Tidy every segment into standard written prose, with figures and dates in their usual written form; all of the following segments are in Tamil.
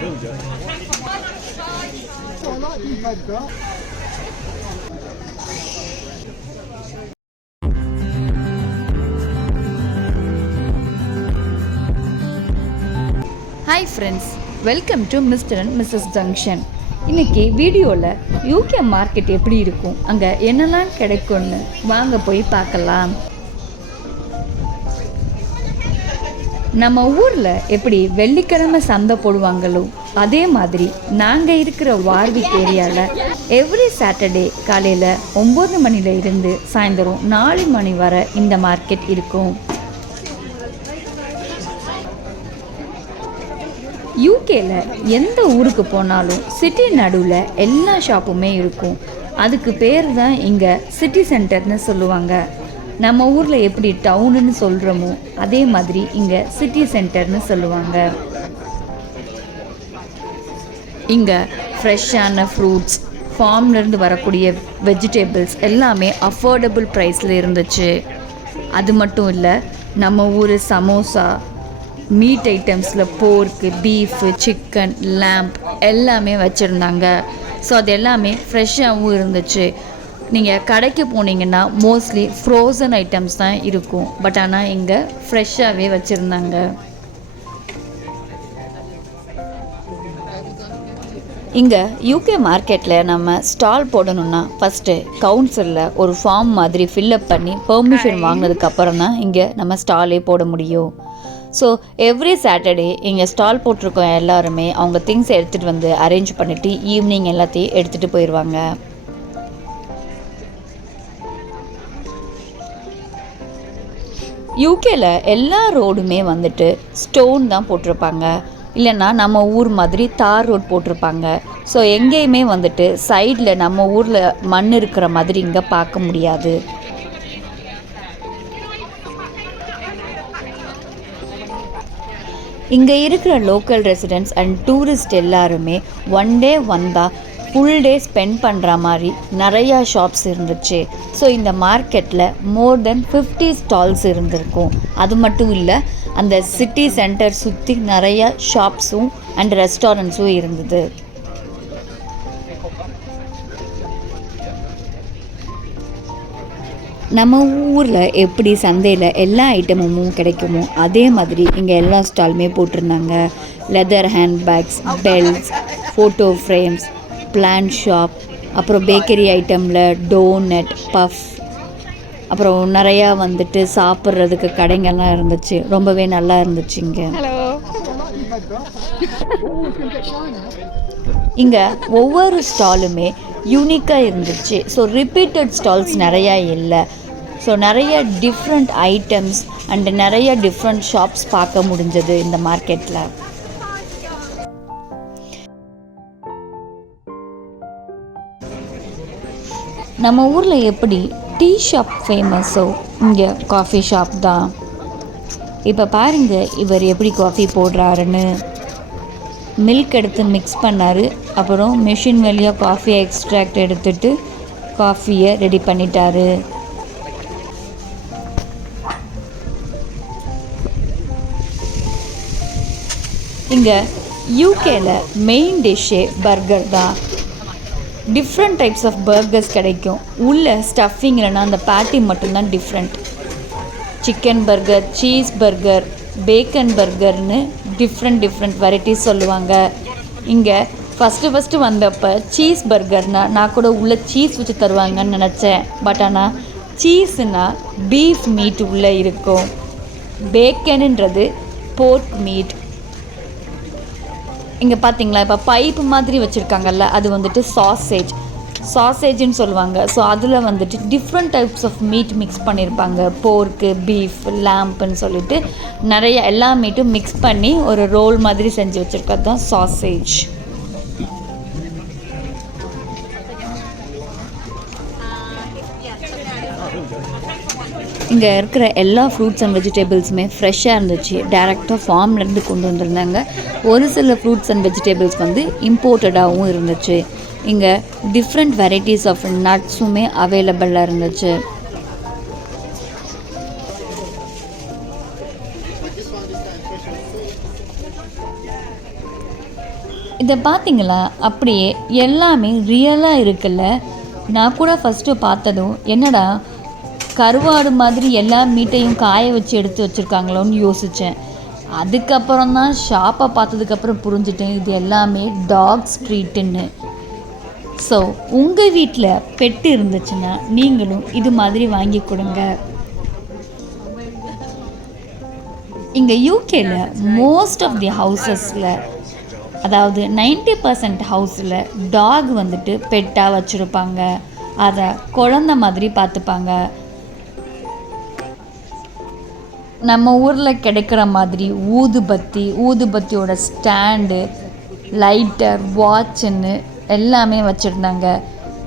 Hi friends, welcome to Mr. and Mrs. Junction. இன்னைக்கு வீடியோவில் யூகே மார்க்கெட் எப்படி இருக்கும், அங்கே என்னெல்லாம் கிடைக்கும்னு வாங்க போய் பார்க்கலாம். நம்ம ஊரில் எப்படி வெள்ளிக்கிழமை சந்தை போடுவாங்களோ அதே மாதிரி நாங்கள் இருக்கிற வார்விக் ஏரியாவில் எவ்ரி சாட்டர்டே காலையில் 9 மணில இருந்து சாயந்தரம் 4 மணி வரை இந்த மார்க்கெட் இருக்கும். யூகேல எந்த ஊருக்கு போனாலும் சிட்டி நடுவில் எல்லா ஷாப்புமே இருக்கும். அதுக்கு பேர் தான் இங்கே சிட்டி சென்டர்னு சொல்லுவாங்க. நம்ம ஊரில் எப்படி டவுனுன்னு சொல்கிறோமோ அதே மாதிரி இங்கே சிட்டி சென்டர்னு சொல்லுவாங்க. இங்கே ஃப்ரெஷ்ஷான ஃப்ரூட்ஸ், ஃபார்ம்லேருந்து வரக்கூடிய வெஜிடபிள்ஸ் எல்லாமே அஃபோர்டபுள் ப்ரைஸில் இருந்துச்சு. அது மட்டும் இல்லை, நம்ம ஊர் சமோசா, மீட் ஐட்டம்ஸில் போர்க்கு, பீஃபு, சிக்கன், லேம்ப் எல்லாமே வச்சுருந்தாங்க. ஸோ அது எல்லாமே ஃப்ரெஷ்ஷாகவும் இருந்துச்சு. நீங்கள் கடைக்கு போனீங்கன்னா மோஸ்ட்லி ஃப்ரோசன் ஐட்டம்ஸ் தான் இருக்கும். பட் ஆனால் இங்கே ஃப்ரெஷ்ஷாகவே வச்சுருந்தாங்க. இங்கே யூகே மார்க்கெட்டில் நம்ம ஸ்டால் போடணுன்னா ஃபஸ்ட்டு கவுன்சிலில் ஒரு ஃபார்ம் மாதிரி ஃபில்லப் பண்ணி பெர்மிஷன் வாங்கினதுக்கப்புறம் தான் இங்கே நம்ம ஸ்டாலே போட முடியும். ஸோ எவ்ரி சாட்டர்டே இங்கே ஸ்டால் போட்டிருக்கோம் எல்லாருமே அவங்க திங்ஸ் எடுத்துகிட்டு வந்து அரேஞ்ச் பண்ணிவிட்டு ஈவினிங் எல்லாத்தையும் எடுத்துகிட்டு போயிடுவாங்க. யூகேல எல்லா ரோடுமே வந்துட்டு ஸ்டோன் தான் போட்டிருப்பாங்க, இல்லைன்னா நம்ம ஊர் மாதிரி தார் ரோட் போட்டிருப்பாங்க. ஸோ எங்கேயுமே வந்துட்டு சைடில் நம்ம ஊரில் மண் இருக்கிற மாதிரி இங்கே பார்க்க முடியாது. இங்கே இருக்கிற லோக்கல் ரெசிடென்ட்ஸ் அண்ட் டூரிஸ்ட் எல்லாருமே ஒன் டே வந்தால் ஃபுல் டே ஸ்பெண்ட் பண்ணுற மாதிரி நிறையா ஷாப்ஸ் இருந்துச்சு. ஸோ இந்த மார்க்கெட்டில் மோர் தென் 50 ஸ்டால்ஸ் இருந்திருக்கும். அது மட்டும் இல்லை, அந்த சிட்டி சென்டர் சுற்றி நிறையா ஷாப்ஸும் அண்ட் ரெஸ்டாரண்ட்ஸும் இருந்தது. நம்ம ஊரில் எப்படி சந்தையில் எல்லா ஐட்டமும் கிடைக்குமோ அதே மாதிரி இங்கே எல்லா ஸ்டாலுமே போட்டிருந்தாங்க. Leather handbags, belts, photo frames, plant shop, அப்புறம் பேக்கரி ஐட்டமில் டோனட், பஃப், அப்புறம் நிறையா வந்துட்டு சாப்பிட்றதுக்கு கடைங்கள்லாம் இருந்துச்சு. ரொம்பவே நல்லா இருந்துச்சு. இங்கே ஒவ்வொரு ஸ்டாலுமே யூனிக்காக இருந்துச்சு. ஸோ ரிப்பீட்டட் ஸ்டால்ஸ் நிறையா இல்லை. ஸோ நிறைய டிஃப்ரெண்ட் ஐட்டம்ஸ் அண்ட் நிறைய டிஃப்ரெண்ட் ஷாப்ஸ் பார்க்க முடிஞ்சது இந்த மார்க்கெட்டில். நம்ம ஊரில் எப்படி டீ ஷாப் ஃபேமஸோ இங்கே காஃபி ஷாப் தான். இப்போ பாருங்கள் இவர் எப்படி காஃபி போடுறாருன்னு. மில்க் எடுத்து மிக்ஸ் பண்ணார், அப்புறம் மெஷின் வழியாக காஃபி எக்ஸ்ட்ராக்ட் எடுத்துட்டு காஃபியை ரெடி பண்ணிட்டாரு. இங்கே யூகேல மெயின் டிஷ்ஷே பர்கர் தான். டிஃப்ரெண்ட் டைப்ஸ் ஆஃப் பர்கர்ஸ் கிடைக்கும். உள்ள ஸ்டஃபிங் இல்லைன்னா அந்த பேட்டி மட்டும்தான் different. Chicken burger, cheese burger, bacon பர்கர்னு டிஃப்ரெண்ட் வெரைட்டிஸ் சொல்லுவாங்க. இங்கே ஃபஸ்ட்டு வந்தப்போ சீஸ் பர்கர்னால் நான் கூட உள்ளே சீஸ் வச்சு தருவாங்கன்னு நினச்சேன். பட் ஆனால் சீஸ்னால் பீஃப் மீட் உள்ளே இருக்கும். பேக்கனுன்றது போர்க் மீட். இங்கே பார்த்தீங்களா, இப்போ பைப்பு மாதிரி வச்சுருக்காங்கல்ல, அது வந்துட்டு சாசேஜ்னு சொல்லுவாங்க. ஸோ அதில் வந்துட்டு different types of meat mix பண்ணியிருப்பாங்க. போர்க்கு, பீஃப், லேம்ப்புன்னு சொல்லிட்டு நிறைய எல்லா மீட்டும் மிக்ஸ் பண்ணி ஒரு ரோல் மாதிரி செஞ்சு வச்சுருக்கிறது தான் சாசேஜ். இங்கே இருக்கிற எல்லா ஃப்ரூட்ஸ் அண்ட் வெஜிடபிள்ஸுமே ஃப்ரெஷ்ஷாக இருந்துச்சு. டேரெக்டாக ஃபார்ம்லேருந்து கொண்டு வந்திருந்தாங்க. ஒரு சில ஃப்ரூட்ஸ் அண்ட் வெஜிடபிள்ஸ் வந்து இம்போர்ட்டடாகவும் இருந்துச்சு. இங்கே டிஃப்ரெண்ட் வெரைட்டிஸ் ஆஃப் நட்ஸுமே அவைலபிளாக இருந்துச்சு. இதை பார்த்தீங்களா, அப்படியே எல்லாமே ரியலாக இருக்குல்ல. நான் கூட ஃபஸ்ட்டு பார்த்ததும் என்னடா கருவாடு மாதிரி எல்லா மீட்டையும் காய வச்சு எடுத்து வச்சுருக்காங்களோன்னு யோசித்தேன். அதுக்கப்புறம் தான் ஷாப்பை பார்த்ததுக்கப்புறம் புரிஞ்சுட்டேன் இது எல்லாமே டாக் ஸ்ட்ரீட்டுன்னு. ஸோ உங்கள் வீட்டில் பெட்டு இருந்துச்சுன்னா நீங்களும் இது மாதிரி வாங்கி கொடுங்க. இங்கே யூகேல மோஸ்ட் ஆஃப் தி ஹவுசஸில், அதாவது 90% ஹவுஸில் டாக் வந்துட்டு பெட்டாக வச்சுருப்பாங்க. அதை குழந்த மாதிரி பார்த்துப்பாங்க. நம்ம ஊரில் கிடைக்கிற மாதிரி ஊதுபத்தியோட ஸ்டாண்டு, லைட்டர், வாட்சுன்னு எல்லாமே வச்சுருந்தாங்க.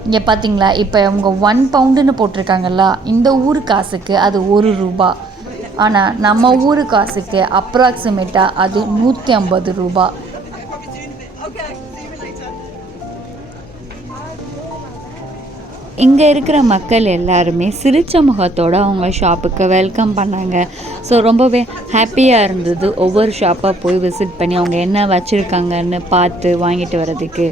இங்கே பார்த்தீங்களா, இப்போ அவங்க 1 பவுண்டுன்னு போட்டிருக்காங்கல்ல, இந்த ஊர் காசுக்கு அது ₹1. ஆனால் நம்ம ஊர் காசுக்கு அப்ராக்சிமேட்டாக அது ₹150. இங்கே இருக்கிற மக்கள் எல்லாருமே சிரித்த முகத்தோடு அவங்க ஷாப்புக்கு வெல்கம் பண்ணாங்க. ஸோ ரொம்பவே ஹாப்பியாக இருந்தது ஒவ்வொரு ஷாப்பாக போய் விசிட் பண்ணி அவங்க என்ன வச்சுருக்காங்கன்னு பார்த்து வாங்கிட்டு வர்றதுக்கு.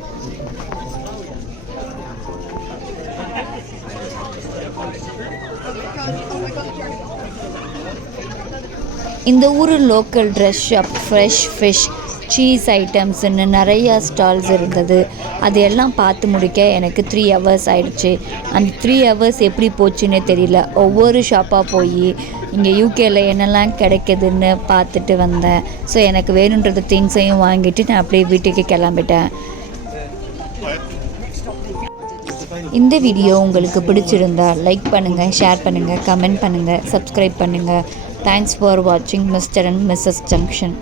இந்த ஊர் local dress shop, fresh fish, cheese ஐட்டம்ஸ்ன்னு நிறையா ஸ்டால்ஸ் இருந்தது. அது எல்லாம் பார்த்து முடிக்க எனக்கு 3 ஹவர்ஸ் ஆகிடுச்சு. அந்த 3 ஹவர்ஸ் எப்படி போச்சுன்னே தெரியல. ஒவ்வொரு ஷாப்பாக போய் இங்கே யூகேயில் என்னெல்லாம் கிடைக்குதுன்னு பார்த்துட்டு வந்தேன். ஸோ எனக்கு வேணுன்றது திங்ஸையும் வாங்கிட்டு நான் அப்படியே வீட்டுக்கு கிளம்பிட்டேன். இந்த வீடியோ உங்களுக்கு பிடிச்சிருந்தா லைக் பண்ணுங்கள், ஷேர் பண்ணுங்கள், கமெண்ட் பண்ணுங்கள், சப்ஸ்கிரைப் பண்ணுங்கள். தேங்க்ஸ் ஃபார் வாட்சிங் மிஸ்டர் அண்ட் மிஸ்ஸஸ் ஜங்ஷன்.